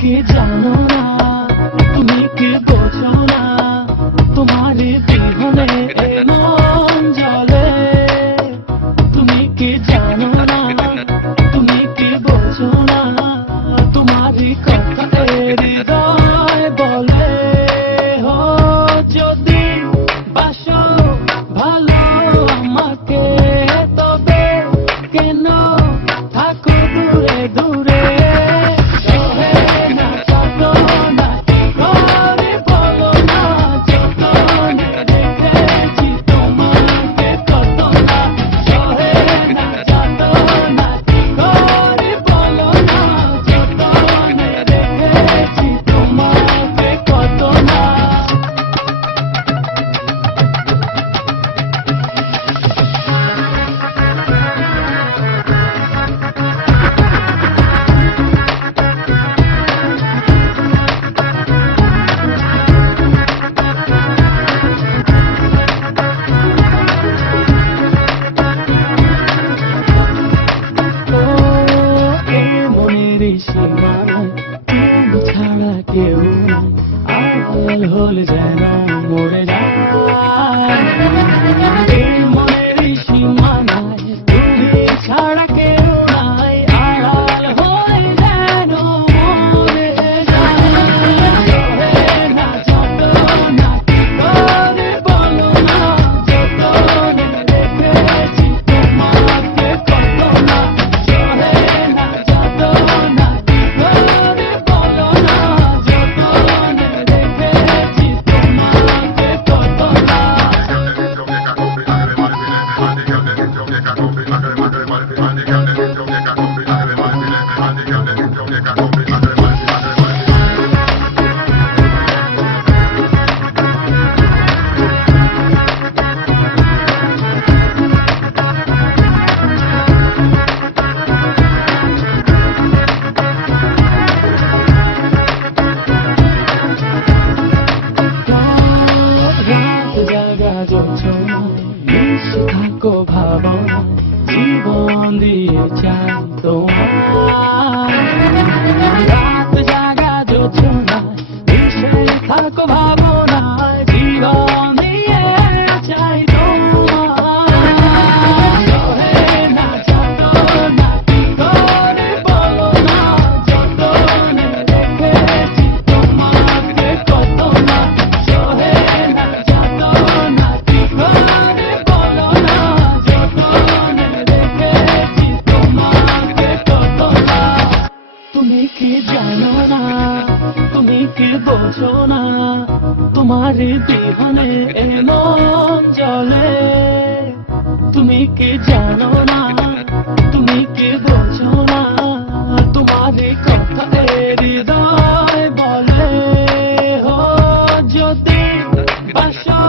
কি জানো না, তুমি কি বোঝো না, তোমার বিহনে এ মন জ্বলে। তুমি কি জানো না, তুমি কি বোঝো না, তোমার কথা হৃদয় বলে। ও যদি বাসো ভালো আমাকে, তবে কেন থাকো দূরে দূরে। তুমি ছাড়া কেউ নাই, আড়াল হলে যেন মরে যায়। মনের সীমানায় তুমি ছাড়া কেউ নাই, আড়াল হলে যেন মরে যায়। না যত না কি করে বলো না, যতনে রেখেছি তোমাকে কত না। সহে না যত না কি করে বলো না, যতনে রেখেছি তোমাকে কত না। থাকো ভাবনা, জীবন দিয়ে চাই তোমার। রাত জাগা যোচনা, মিশে থাকো ভাবনা, জীবন দিয়ে চাই তোমার। না যত না কি করে বলো না, যতনে রেখেছি তোমাকে কত না। সহে না যত না কি করে বলো না, যতনে রেখেছি তোমাকে কত না। তুমি কি জানো না, তুমি কি বোঝো না, তোমার বিহনে এ মন জ্বলে। তুমি কি জানো না, তুমি কি বোঝো না, তোমার কথা হৃদয় বলে। ও যদি বাসো